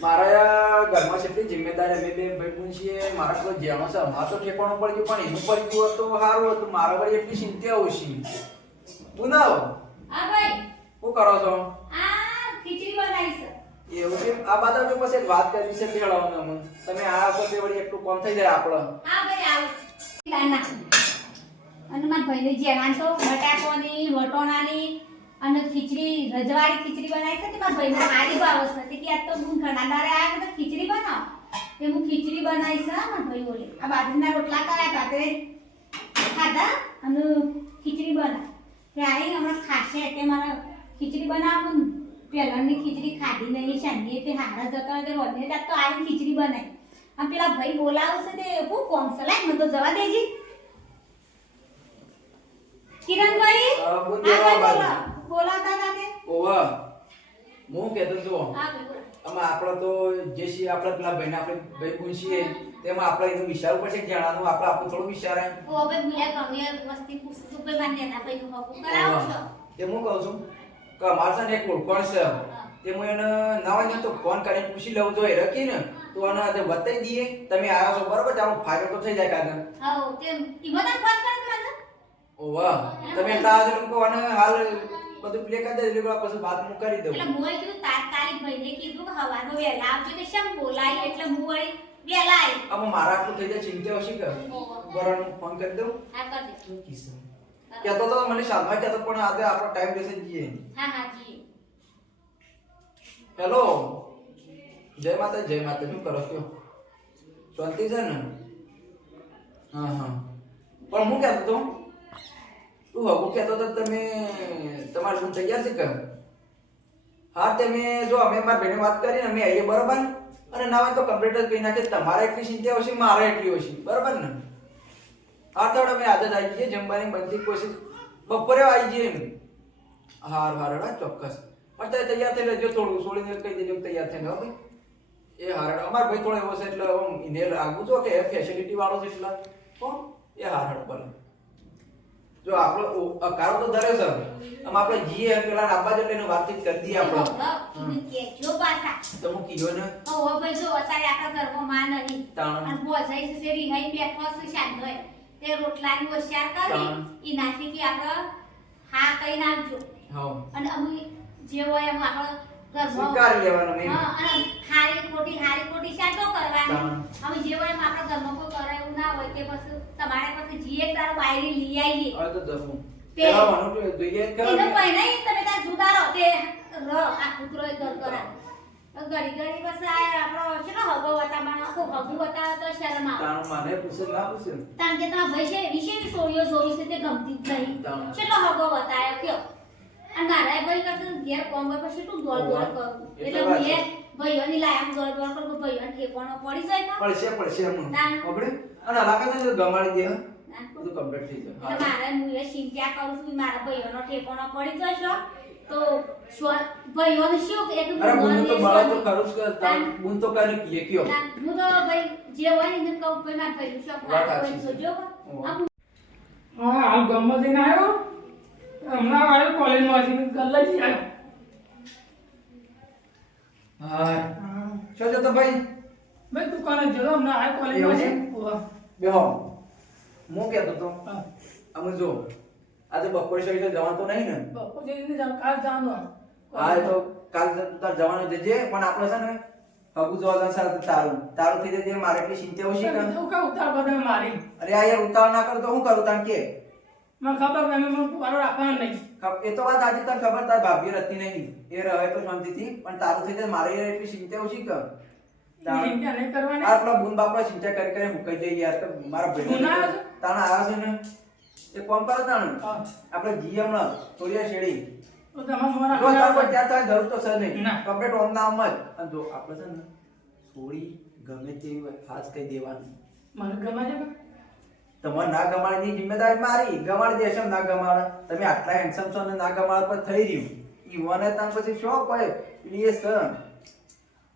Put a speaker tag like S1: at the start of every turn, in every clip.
S1: મારા ઘરમાં જેટલી જિમ્મેદારી અમે બે ભાઈ બહેન છીએ મારા કોઈ જેણો છે અમારે તો ઠેકાણું પડી ગયું પણ એનું પડી ગયું તો સારું હતું. મારા વળી એટલી ચિંતા ઓછી તું ના આવ.
S2: હા ભાઈ.
S1: શું કરો છો?
S2: આ ખીચડી બનાવી છે.
S1: એવું છે? આ બધા જો પછી વાત કરી છે ભેળાવાનું અમે. તમે આ છો તે વળી એટલું કોમ થઈ જાય આપણો.
S2: હા ભાઈ આવો અને મારા ભાઈને જેવાન તો બટાકોની વટોણાની અને ખીચડી રજવાડી ખીચડી બનાવી છે તે મારા ભાઈને સારી ભાવ છે. કે આજ તો હું ઘણાદારે આયા તો ખીચડી બનાવ. તે હું ખીચડી બનાવી છે મારા ભાઈ બોલે આ બાજરીના રોટલા કર્યા હતા તે. ખાધા અને ખીચડી બનાવ. તે આવી હમણાં ખાશે તે મારા ખીચડી બનાવું પહેલાંની ખીચડી ખાધી નહીં શાંતિએ તે હારા જતા હોય તે રોજને ત્યાં તો આવી ખીચડી બનાવી. આમ પેલા ભાઈ બોલાવશે તે હું કોણ છે? લાય મને તો જવા દેજી. કિરણભાઈ? આ ભાઈ બોલા બોલાવતા હતા તે
S1: ઓવા હું કહેતો જો
S2: હા ભાઈ બોલા.
S1: આમાં આપણે તો જે છીએ આપણે પેલા ભાઈને આપણે ભાઈ પૂછીએ તેમાં આપણે એનું વિચારવું પડશે જાણવાનું આપણે આપણું થોડું વિચારે
S2: ઓ ભાઈ ભૂલ્યા ગમે વસ્તી પૂછું ભાઈ બાંધે ના ભાઈ નું હકું કરાવું છો?
S1: તે હું કહું છું કે અમારે છે ને એક ઓળખાણ છે. તે હું એને ના હોય ને તો ફોન કરીને પૂછી લઉં તો એ રખી ને તો આને આજે બતાવી દઈએ. તમે આવ્યા છો બરાબર? ચાલો ફાયદો તો થઈ જાય કાકા.
S2: હા તે ઈમો તને ફોન કરે મને
S1: વાહ તમે એટલા આજે લોકો આને હાલ બધું પ્લે કરી દે એટલે પછી વાત હું કરી દઉં.
S2: એટલે મોએ કીધું તાત્કાલિક ભાઈને કીધું હવાનો વેલા આવજો કે શેમ બોલાય? એટલે હું વળી આવી
S1: આમાં મારા આટલું થઈ જાય ચિંતા હશે કે બરાબર ફોન કરી દઉં.
S2: હા કરી દે.
S1: કિસ્સો કહેતો તો મને શાંતમાં કહેતો પણ આજે આપણો ટાઈમ બેસે જઈએ.
S2: હા હા જી
S1: હેલો જય માતા જય માતા શું કરો છો? શાંતિ છે ને? હા હા. પણ હું કહેતો તો? તું હગું કહેતો તો તમે તમારું શું તૈયાર છે કે હા તમે જો, અમે મારા બેને વાત કરીને અમે આવીએ બરાબર? અને ના હોય તો કમ્પ્યુટર કહી નાખીએ તમારે એટલી ચિંતા હશે, મારે એટલી હશે. બરાબર ને? હા તો અમે આદત આવી જઈએ જમવાની બનતી કોશિશ. બપોરે આવી જઈએ એમ. હાર હા, ચોક્કસ. અત્યારે તૈયાર થઈ લેજો થોડું છોડીને કહી દેજો તૈયાર થઈને, હો ભાઈ. એ હારડ અમાર ભાઈ થોડો એવો છે એટલે હું એને લાગુ છો કે ફેસિલિટી વાળો છે એટલે. એ હારડ હાર, ભલે. જો આપણો કારો તો ધરે છે. આમ આપણે જીએ પેલા રાબા એટલે એની વાતચીત કરી દઈએ આપણે.
S2: કેજો પાછા.
S1: તો હું કીધો ને
S2: ઓ ભાઈ જો અત્યારે આપણા ઘરમાં માં નથી.
S1: તાણ.
S2: અને ભોજાઈ છે તે હઈ બેઠો છે શાંત હોય તે રોટલાની હોશિયાર કરી. ઈ નાસી કે આપણે હા કઈ નાખજો.
S1: હા
S2: અને અમે જે હોય એમ આપણે
S1: સ્વીકારી લેવાનો મેં.
S2: હારી ખોટી હારી ખોટી શાટો કરવાની?
S1: તાણ.
S2: જે હોય આપણા ઘરમાં કોઈ કરે એવું ના હોય કે પછી તમારે પછી જીએ તારો બાયરી લઈ આવીએ.
S1: હવે તો જવું
S2: તે-
S1: વાનું તો જોઈએ જ
S2: એનો
S1: ને.
S2: તમે તાર જુદા તે ર આ કૂતરો એ ઘર કરા ઘડી ઘડી પછી આ આપણો છે ને હગો વટામાં આખું હગું વટાવે તો શરમ આવે.
S1: તાણું મને પૂછે ના પૂછે?
S2: કે ભાઈ છે સોળીઓ છે તે ગમતી જ નહીં. કેટલો હગો વટાયો કયો? અને મારા ભાઈ કરશે ઘેર કોમ હોય પછી શું દોડ દોડ કરું? એટલે
S1: વાત
S2: હું
S1: છે.
S2: એ ભાઈઓની લાયમ દોડ દોડ કરું ભાઈઓને ઠેકાણો પડી જાય ને
S1: પડશે પડશે હમણાં
S2: તાણ.
S1: આપણે અને હલાકા છે ગમાડી દે હા.
S2: ના.
S1: બધું કમ્પ્લીટ થઈ જાય.
S2: મારે હું. એ ચિંતા કરું છું મારા ભાઈઓનો ઠેકાણો પડી જશો તો ભાઈઓને શું કે એટલું
S1: અરે બુન તો
S2: બધું
S1: તો
S2: સ્વ-
S1: કે તાણ. તો કરી કીએ કયો.
S2: હું તો ભાઈ જે હોય ને કહું ભાઈ મારા ભાઈનું
S1: વાત છે.
S3: હા હાલ ગામમાં જઈને આવ્યો? હમણાં આવ્યો કોલેજમાં હજી ગલ્લાજી આવ્યો.
S1: હા. શું છે તો ભાઈ?
S3: મેં દુકાને જતો હમણાં આવ્યો કોલેજમાં
S1: છે? બેહો. હું કહેતો તો. અમે જો આજે બપોર સવારે જવાનું તો નહીં ને?
S3: બપોર જઈને જાઉં, કાલ જવાનું.
S1: હા તો કાલ તો તાર જવાનું જજે પણ આપણે છે ને હગુ જોવા જશે તારું. તારું થઈ જજે મારે એટલી ચિંતા ઓછી કે?
S3: હું કાં ઉતાર બધા મારી.
S1: અરે આ યાર ઉતાર ના કર તો હું કરું તાર કે?
S3: મને ખબર કે મને વારો રાખવાનો નહીં.
S1: એ તો વાત આજે તને ખબર તાર ભાભી રહેતી નહીં. એ રહે તો શાંતિથી પણ તારું થઈ જાય મારે એટલી ચિંતા ઓછી કર.
S3: ચિંતા નહીં કરવાની.
S1: આ બુન બાપડા ચિંતા કરી કરી મુકાઈ જાય યાર તો મારા ભાઈ
S3: બુન આવ્યો છે?
S1: તાણ આવ્યો છે ને? એ કોમ કરે તાણ? આપણે જી હમણાં થોડી શેડી.
S3: તો તમારે મોરા
S1: જો તાર ત્યાં તારે જરૂર તો છે નહીં. કમ્પ્લીટ ઓમ નામ જ. અને જો આપણે છે ને થોડી ગમે તેવી ખાસ કહી દેવાની.
S3: મને ગમે છે?
S1: તમારે ના ગમાડવાની જિમ્મેદારી મારી. ગમાડી દેશો ના ગમાડે. તમે આટલા હેન્ડસમ છો અને ના ગમાડ પર થઈ રહ્યું. ઈ વને તમ પછી શું કહે પ્લીઝ સર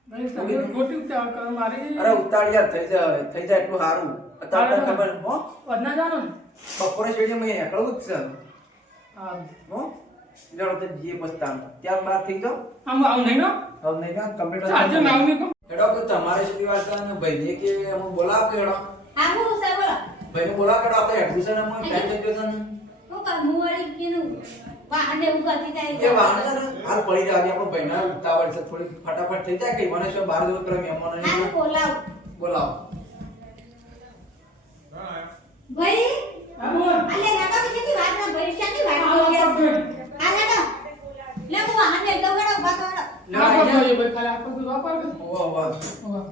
S3: મને તમે ખોટી ઉતાવળ કરો મારી.
S1: અરે ઉતાળિયા થઈ જાય થઈ જાય એટલું સારું. અત્યારે ખબર હો?
S3: વધના જાણો
S1: બપોરે છેડી મેં એકલું જ છે.
S3: હા.
S1: હો? જડો તો જે પસ્તાન ત્યાર બાદ થઈ જાઓ.
S3: આમ આવ નહીં નો
S1: આવ નહીં કાં? કમ્પ્યુટર
S3: ચાલજો નાવ નહીં કો
S1: હેડો કે તમારે સુધી વાત કરે ને ભાઈને કે હું બોલાવ કે હેડો.
S2: હા હું સાહેબ બોલો.
S1: ભાઈને બોલાવો કે હેડો આપણે એડમિશનમાં ટાઈમ થઈ ગયો ને
S2: હું કર હું વળી કીધું વાહન એવું કરતી
S1: એ
S2: જાય
S1: વાહન હાલ પડી રહ્યા છે આપણે ભાઈના ઉતાવળ છે થોડી ફટાફટ થઈ જાય કે મને શું બહાર જવું કરે મહેમાનો
S2: હા બોલાવ.
S1: બોલાવ.
S2: ભાઈ?
S3: હા, બોલ.
S2: અલે નાકા વિશેની વાત ના ભવિષ્યની વાત
S3: હા,
S2: કરી
S3: હા,
S2: છે.
S3: ભાઈ.
S2: હા લેડો લે હું વાહન લઈ દઉં હેડો ઊભા કરો હેડો.
S3: ના પડતો એ ભાઈ, ખાલી આ પગ વાપર કે.
S1: વાહ વાહ
S3: વાહ.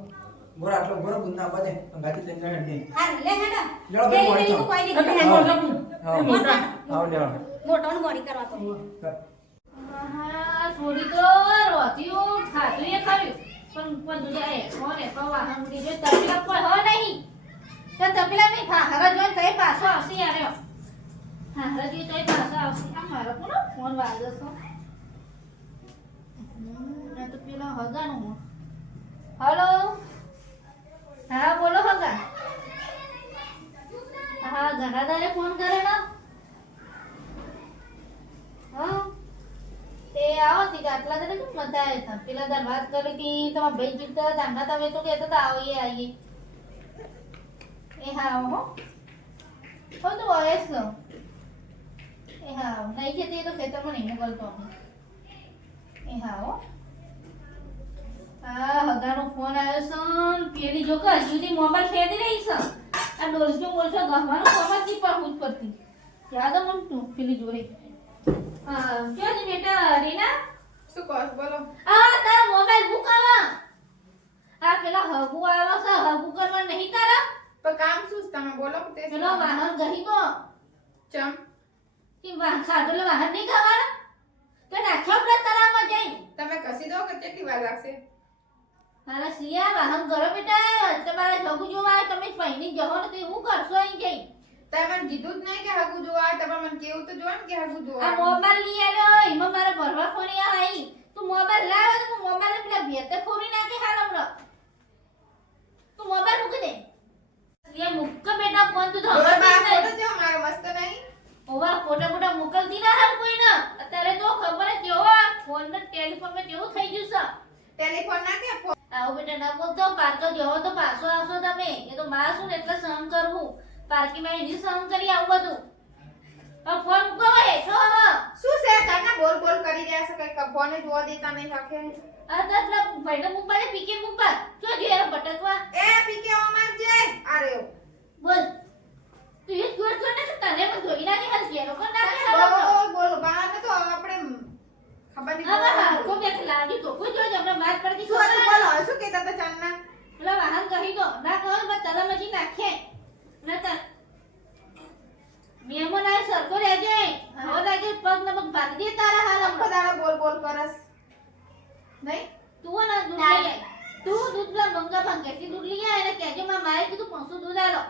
S1: બોર આટલો ગોર ગુંદા બાજે ગાડી લઈને જાય નહીં
S2: હા લે હેડો
S1: લેડો,
S2: પેલી
S1: ભાઈ,
S2: પેલી કોઈ નહીં
S1: હા.
S3: મોટા.
S1: આવ લેવા
S2: મોટો ને મોડી કરવા તો
S4: હા થોડી તો રોતીયું ખાધું એ. પણ બધું. કોને તો વાહન ઉડી. તકલીફ કોઈ હોય નહીં. તો તકલીફ નહીં. ફાહરા જોઈ તોય પાછો આવશે યાર એવો. જોઈ જોઈને પાછો આવશે. આ મારો કોનો ફોન વાગે છો તો પેલા હગાનું હું. હલો હા, બોલો હગા. હા, ઘણા દાડે ફોન કરેલો હા. તે આવો તી કે આટલા દાડે કેમ મજા આવે હતા? પેલા દાડે વાત કરી હતી, તમારા ભાઈ જીતતા હતા, હમણાં તમે તો કહેતા હતા આવીએ આવીએ. એ હા, હો. હો, તો છો એ હા. નહીં ખેતી તો ખેતરમાં નહીં મોકલતો એ હા, હો. આ હગાનો ફોન આવ્યો છે પેલી જો કે હજુ સુધી મોબાઈલ ફેરી રહી છે. આ ડોલજો બોલશો ગહવાનો કોમાં થી પણ હું જ પડતી. યાદ આવે મને તું પેલી જોડે. હા જો ને બેટા રીના?
S5: શું કહો બોલો.
S4: આ તારો મોબાઈલ મૂકાવા આ પેલા હગુ આવ્યો છે હગુ કરવા નહીં તારા?
S5: પણ કામ શું છે? તમે બોલો તે
S4: પેલો વાહન ગહી ગયો.
S5: ચમ.
S4: કે વાહન સાધુલે વાહન નહીં ખાવાના તો નાખ્યો આપણે તળાવમાં જઈ
S5: તમે કસી દો કે કેટલી વાર લાગશે?
S4: મારા સિયા વાહન કરો બેટા. તમારા જગુ જોવા તમે પહેરી જહો ને તો હું કરશો અહીં જઈ
S5: તમે કીધું જ નહીં કે હગુ જોવા. તમે મને કેવું તો જો ને કે હગુ જોવા
S4: આ મોબાઈલ લઈ આવ્યો એમાં મારા ભરવા ફોની આવી તું મોબાઈલ લાવે તો મોબાઈલ પેલા ભેતે ફોરી નાખી હાલ હમણાં. તું મોબાઈલ મૂકી દે. સિયા મૂક બેટા ફોન તું
S5: જોવા
S4: હમણાં
S5: ફોટો જેવો મારો મસ્ત નહીં?
S4: ઓવા ફોટા ફોટા મોકલતી ના હાલ કોઈને. અત્યારે તો ખબર જ કેવો આ ફોન ને ટેલિફોનમાં જેવું થઈ ગયું છે.
S5: ટેલિફોન ના કે
S4: આવું બેટા ના બોલતો પાર્કો જેવો તો પાછો આવશો તમે. એ તો મારા શું એટલે સહન કરવું. પાર્કિંગમાં એની સહન કરી આવું બધું. હવે ફોન મૂકો હવે છો હવે.
S5: શું છે? ઘરના બોલ બોલ કરી રહ્યા છો કઈ ફોને જોવા દેતા નહીં હકે
S4: આ તો પેલા ભાઈને મૂકવા દે પીકે મૂકવા જો જે ભટકવા.
S5: એ પીકે ઓમાં જે. આ રહ્યો.
S4: બોલ. તું એ જોર જોર ને તને પણ જોઈ નાખી હલકી એનો કોણ નાખે
S5: બોલ બોલ બાને તો આપણે ખબર નહીં
S4: હવે હા બેઠ લાગી તો કોઈ જોજો હમણાં માર પડતી
S5: શું હતું? બોલો શું કહેતા હતા ચાંદના
S4: પેલા વાહન કહી દો. ના કહો બસ તલામાં નાખે. ના મહેમાન આય સરકો રહેજે. હવે લાગે પગ ને પગ ભાગી દે તારા હાલ
S5: આખો દાડો બોલ બોલ કરસ. નહીં?
S4: તું ના દૂધ લઈ તું દૂધ પેલા મંગા ભાંગેથી દૂધ લઈ આય અને કહેજે માં મારે કીધું પાંચસો દૂધ આલો.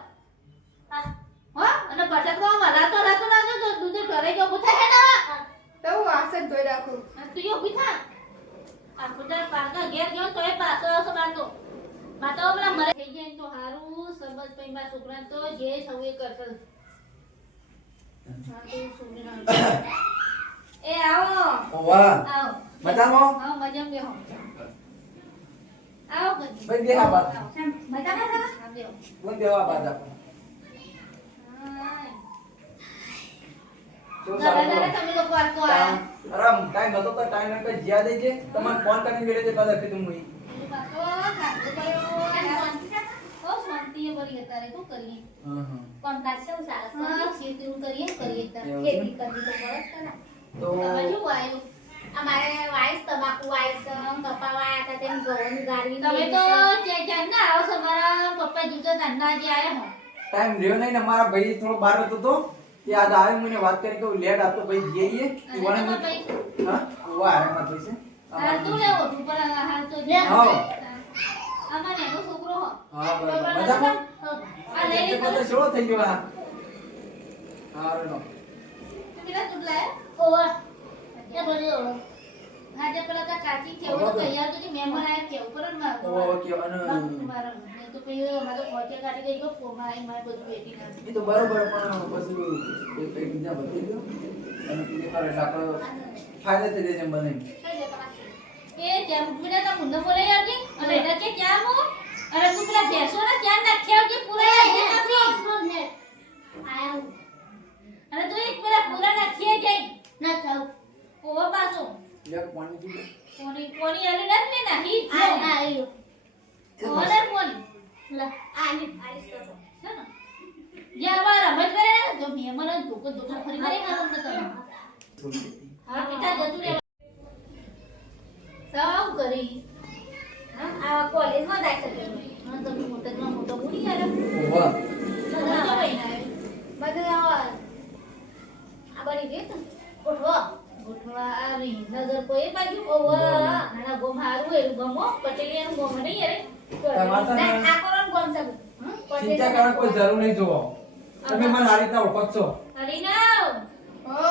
S4: હા. અને ભટકરો મરાતો રાતો લાગે તો દૂધે ઘરે જવું થાય
S5: તો હું જ જોઈ રાખું
S4: તું યો બીઠા થા. આ બધા પારકા ઘેર ગયો તો એ પાછો આવશો બાતો. બાતો ઓલા મરે થઈ જાય તો હારું સમજ પઈ માં છોકરા તો જે થવું એ કરશે. એ આવો.
S1: વાહ.
S4: આવો.
S1: મજામાં
S4: હા મજામાં બેહો. આવો ગજી
S1: ભાઈ બે
S2: બા
S4: હા બેહો?
S1: બોલ દેવા
S2: બા જા
S4: હા.
S2: અમારે વાઈસ તમાકુ વાઈસ કપા વાયા હતા તેમ
S4: તમે તો જે આવો છો? મારા પપ્પા જીવતા ધંધા જે આવ્યા હો.
S1: ટાઈમ રહ્યો નહીં ને મારા ભાઈ થોડો બહાર હતો. તો એ આજ આવે મને વાત કરી કે લેટ આપતો ભાઈ જઈએ ઈ વણે હા? વા આરે માં છે
S4: હાલ તો લેવો ઉપર હાલ તો
S2: લે.
S1: હાઓ.
S4: અમારે એનો છોકરો હો.
S1: હા બરાબર. મજામાં?
S4: આ લઈને
S1: લે તો શેવો થઈ ગયો હા. હા રેડો
S4: પેલા દૂધ લાયા
S2: ઓવર.
S4: એ બોલ્યો આજે પેલા તા કાચી છે તો કહી આવજો મહેમાન આયા છે ઉપર જ માર
S1: ઓકે અને
S4: તો પછી અમારે તો કાઢી ગઈ ગયો ફોમાં આવી મારે બધું વેટી નાખ્યું
S1: એ તો બરોબર પણ પછી એક એક બીજા વધી ગયો. અને પીને કરે એટલે આપણો થઈ જાય છે એમ બને.
S2: થઈ જાય તમારે.
S4: એ જેમ પેલા તો મુંડો બોલાઈ આવજે. અને એટલે કે ક્યાં મો અને તું પેલા ભેંસો ને ક્યાં નાખી આવજે પૂરા અને તું એક પેલા પૂરા નાખીએ જઈ
S6: ના થાવ
S4: ઓવા પાછો.
S1: લે પાણી પી.
S4: કોની કોની આલે ના નાહી જ
S6: આ
S4: જો.
S6: આ આયો
S4: ઓનર કોની?
S6: લા આલી આલી કરો
S4: છે ને? જે આવા રમત કરે ને તો મેં મને ધોકો ધોકો ફરી મારી હાલ ન કરે હા બેટા જતું રે
S6: સાવ કરી
S4: હા આ કોલેજમાં જાય છે હા તમે મોટો મોટો બોલી યાર
S1: ઓવા.
S4: બધા
S6: બધા
S4: આ બની ગઈ તો ગોઠવા
S6: આવી. નજર
S4: કોઈ બાજુ ઓવા નાના ગોમ હારું એવું ગમો. પટેલી ગોમ નહીં યાર
S1: તમારે તો ને-
S4: આ કોણ ગોમ છે.
S1: ચિંતા કરવાની કોઈ જરૂર નહીં જોવો તમે મને આ રીતના ઓળખો જ છો.
S4: હરીનાવ
S5: ઓ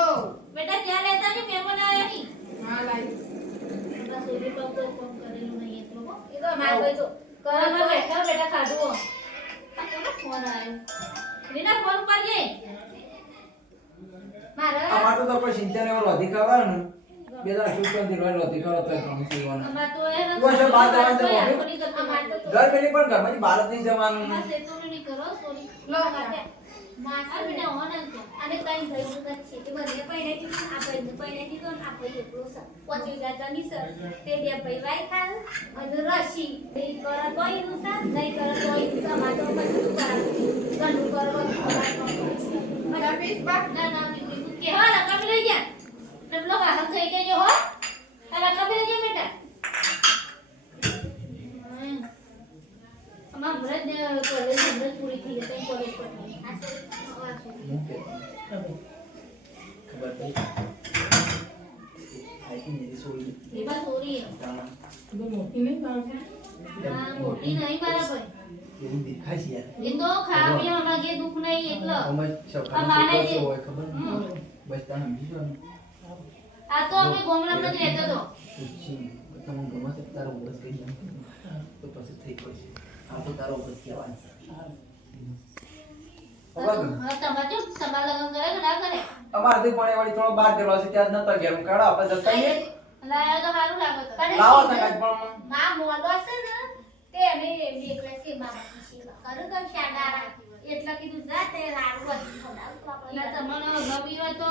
S4: બેટા ક્યાં લેતા છે મહેમાન આવ્યા નહીં.
S5: હા લાઈ.
S4: બસ ઓલી પર કોઈ ફોન કરેલું નહીં એટલો એ તો માર કોઈ તો કરો તો બેઠા બેઠા ખાધું હો. આ કોનો ફોન આવ્યો? રીના ફોન પર
S1: અમાર તો તો પણ ચિંતા નહીં ઓલો અધિકાર આવે ને બે રોજ અધિકાર હતો ઘણું સીવવાનો.
S4: અમાર તો એ
S1: તું હશે બહાર જવાનું છે,
S4: કોઈ નહીં કરતો. અમાર તો
S1: ઘર પેલી પણ ઘરમાંથી બહાર જ નહીં જવાનું.
S4: કરો,
S2: છે. હજાર રસી. નહીં કરો કરો તોયનું સર મારે તો બધું કરાવું ગંડું કરો બધું
S5: બધા પીસ બા
S4: ના, ના, બીજું તું કે, હો, રકાબી લઈ જા. ડબલો વાહન ખાઈ જજો, હો. આ રકાબી લઈ જા, બેટા. હમ. અમાર હમણાં જ, અ, કોલેજ હમણાં જ પૂરી થઈ ગઈ, તઈ કોલેજ પતી. આ તો, આ તો.
S1: હું કે ખબર પડી આઈ ની સોળી
S4: એમાં સોરી હે.
S1: તાણા
S3: તો મોટી નહીં પાડતી.
S4: હા, મોટી નહીં મારા ભાઈ.
S1: એવું દેખાય છે યાર
S4: એ તો ખાવા પીવામાં કે દુઃખ નહીં એકલો.
S1: અમે
S4: આ
S1: સફાઈ
S4: માને
S1: છોકરો
S4: છે.
S1: હોય ખબર
S4: હમ.
S1: ને બસ તાણે બીજો
S4: આ તો અમે ગામડામાં જ રહેતો હતો.
S1: પૂછી ગમે છે તારો ઉભસ કરી તો પછી થઈ પડશે. આ તો તારો ઉભસ કહેવાનું છે
S4: હા, તમારે જો તમારા લગ્ન કરે કે ના કરે?
S1: પણ વાળી થોડો બહાર ગયેલો છે ત્યાં નતો ઘેર. કાઢો આપણે જતા
S4: લાયો તો સારું લાગે તો.
S1: લાવો તો કાંઈ પણ.
S2: માં મોડો છે ને તે અમે એકલા સેવામાં સેવા કરું તો શાદારા એટલે કીધું જા તે તો
S4: ના, તમને ગમી હોય તો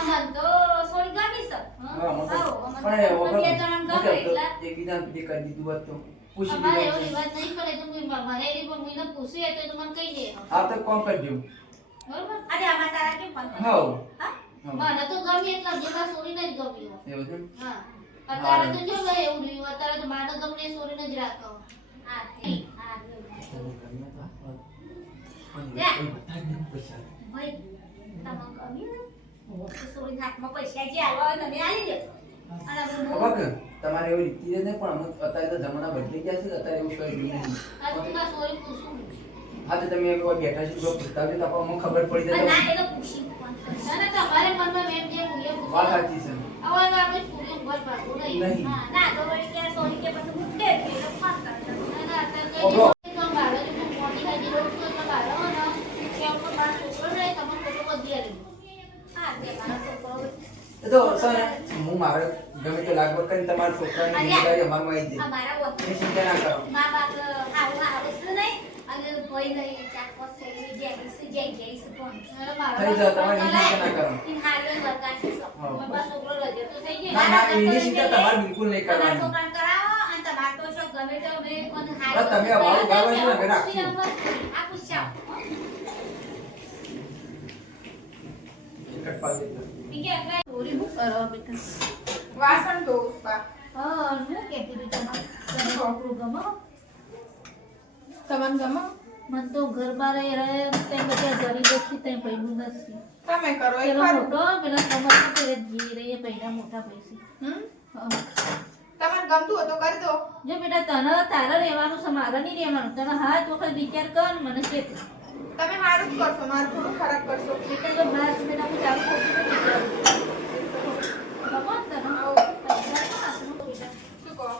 S2: અમન તો સોરી ગમી છે.
S1: હા, મને પણ
S2: બે જણાને ગમે એટલે.
S1: એકબીજાને જે કરી દીધું હોત તો પૂછી
S4: અમારે એવો
S1: લીધું
S4: નહીં કરે તો હું મારે એની પણ કોઈને પૂછ્યું હોય તો મને કહી દે.
S1: આ તો કોણ કરજો
S4: બરોબર?
S2: અરે આમાં તારા કેમ પણ હા?
S4: મને તો ગમી એટલે જેમાં સોરીને જ ગમી
S1: એવું છે
S4: હા. અત્યારે તો જો એવું રહ્યું અત્યારે તો માનો ગમે સોરી ને જ રાખો.
S2: હા હા
S1: તમારે એવી રીતિ છે ને પણ અમુક અત્યારે તો જમાના બદલી ગયા છે અત્યારે એવું કઈ રહ્યું
S4: આ તો
S1: નહીં
S4: મારે સોરી પૂછું
S1: હા તો તમે એક વાર બેઠા છો જો પૂછતા હોય તો આપણને ખબર પડી
S2: જાય ના એ તો પૂછી
S4: ના ના તમારે મનમાં મેમ જે મૂલ્ય
S1: વાત સાચી છે
S4: હવે આપણે પૂરી ઉપર પાકું નહીં
S2: ના તો વળી કે સોરી કે પછી મૂકે કે એ લોકો
S4: ના ના અત્યારે
S1: ઓગળો.
S4: કઈ તો બાળક જો મોટી ગાડી રોડ તો એટલે બાળક હોય ને કે આપણો બાળ છોકરો રહે તમને ફોટો બધી આલી
S2: હા તે મારો છોકરો
S1: હું મારે ગમે તે લાગવગ કરીને તમારા છોકરાને જિમ્મેદારી અમારમાં આવી ચિંતા ના કરો.
S2: મા બાપ છે નહીં અને નહીં ચાર છે છે પણ.
S1: થઈ જાય તમારી ચિંતા ના કરો.
S2: ઇન હાલવે વરગાડ છે સૌ.
S4: છોકરો રજે તો થઈ જાય
S1: ના ના એની ચિંતા તમારે બિલકુલ નહીં કરવાની.
S2: છોકરાને કરાવો અને તમારે તો શું ગમે તે અમે અને હાલ
S1: તમે અમારું ને
S2: આ
S1: કટપા જેટલા.
S4: મોટો પૈસા
S5: હમ. તમને ગમતું હોય તો કરી
S4: બેટા, તને તારે રહેવાનું છે નહીં રહેવાનું તને હાથ વખત વિચાર કર, મને કે
S5: તમે સારું જ કરશો મારું થોડું ખરાબ કરશો.
S4: માર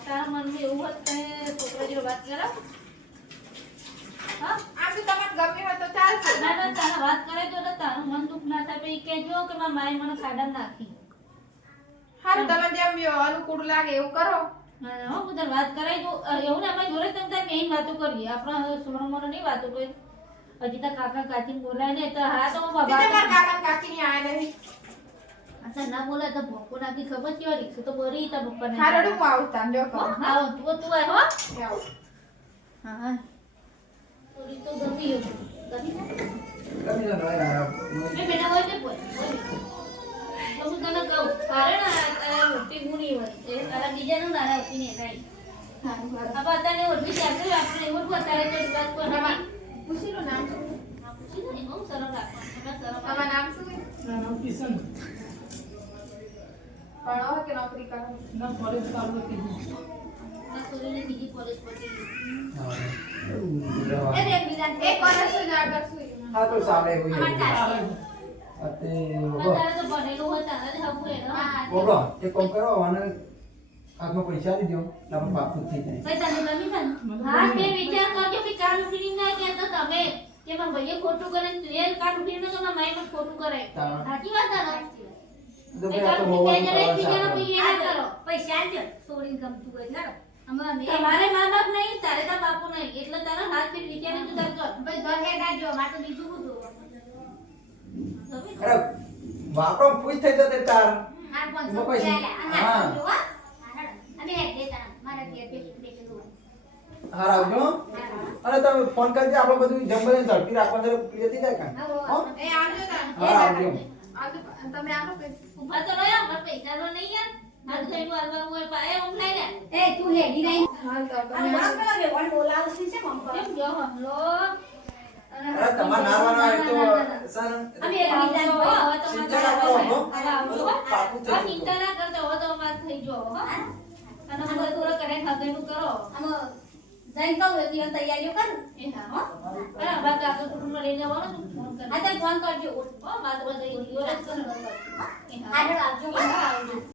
S4: તારા મનમાં એવું હોત તે છોકરા વાત કરે હા
S5: આમ તો તમારે ગમે તો ચાલશે.
S4: ના ના તારા વાત કરે તો તારું મન દુઃખ ના થાય પછી કહેજો કે મારા માએ મને ખાડા નાખી
S5: હારું તમે જેમ અનુકૂળ લાગે એવું કરો.
S4: હા, હો, તને વાત કરાઈ દઉં. એવું ને અમે જોડે તમે તાર મેઈન વાતો કરીએ. આપણા આપણે સોનમોનો નહીં વાતો કરી હજી તો કાકા કાકી બોલાય ને તો હા તો હું બાબા
S5: કાકા કાકી ની આયા નહીં
S4: અચ્છા ના બોલે તો ભોકો નાખી ખબર કેવા રીક્ષો તો બરી તા પપ્પાને
S5: હારું હું આવું તાન જો
S4: હો, આવો તું તું આય હો.
S5: આવું.
S4: હા થોડી તો ગમી એવું ગમી ને?
S1: ગમી જાય ભાઈ, આ-
S4: બેટા હોય ને બોલ બોલ. તો હું તને કહું તારે આ મોટી ગુણી હોય. એ તારા બીજાનું નાના હોતી ને કાંઈ
S5: હારું, હારું.
S4: હવે અત્યારે ઓળખી આપણે એવું જ અત્યારે તો રિવાજ પર.
S5: તમાર પૂછીનું નામ શું?
S4: હા, પૂછી લો ને, સરળ રાખવાનું.
S5: તમારું નામ શું છે?
S3: નામ કિશન
S5: ભણો કે નોકરી કરો
S3: ના કોલેજ ચાલુ હતી
S4: ના છોરીને બીજી કોલેજ પતી
S1: હા.
S7: એ રે બીજા
S5: એક આગળ
S1: હા તો એવું.
S7: ચાલે.
S1: આ તે
S4: ભણેલું હોય તારે જ હકવું
S7: હા,
S1: ઊભો. એક કામ કરો અને હાથમાં પૈસા આપી દો એટલે આપણે પાકું થઈ જાય.
S4: તમે? હા તે વિચાર કરજો કે કાલ ઉઠીને ના કહેતો તમે કે માં ભાઈએ ખોટું કરે ને તું એ કાલ ઉઠીને તો માં પણ ખોટું કરે. સાચી વાત?
S1: તો આ તો.
S7: પૈસા ગમતું હોય
S4: તમારે મા બાપ નહીં તારે તારા બાપુ નહીં. એટલે તારા હાથ પીર વિચારીને તું તાર કર
S7: ભાઈ ઘર જો અમારે તો બીજું શું જોવાનું?
S1: અરે વાપરો પૂછ થઈ જતે તાર. હા પૈસા- હા. હાર આવજો હો. અને તમે ફોન કરજે આપણે બધું જમવાનું ઝડપી રાખવા જરા ક્લિયર થઈ જાય કાં?
S5: એ આવજો તાન
S1: હા આવજો.
S5: તમે આવો
S4: ઊભા તો રહ્યો પણ પૈસા નો નહીં યાર. હાથ ધોઈને વાળવાનું હોય પાએ ઊંઘ લે.
S7: એ તું હેડી નહીં
S5: હાલ તો તમે
S7: બરાબર પેલા વેવાણ બોલાવશે છે મમ
S4: કેમ જો હમલો
S1: અરે તમારે નારવાના હોય તો સર
S7: અમે એકબીજાને
S4: જો,
S7: બોલાવો.
S4: હવે તો
S1: ચિંતા ના કરો, હો.
S4: હવે આવજો, હો.
S1: પાકું થઈ
S4: ચિંતા ના કરતો હવે તો અમારે થઈ હો. અને થોડો થોડો કરીને હગેનું કરો.
S7: આમ જઈને કહું એટલે તૈયારીઓ કર.
S4: એ હા હો. અરે અમારે કાકા કુટુંબ લઈ જવાનું તું ફોન કર
S7: હા તો ફોન કરજો.
S4: હો માત્ર બધા ઈયોર કરો
S7: આગળ
S4: હા, આવજો.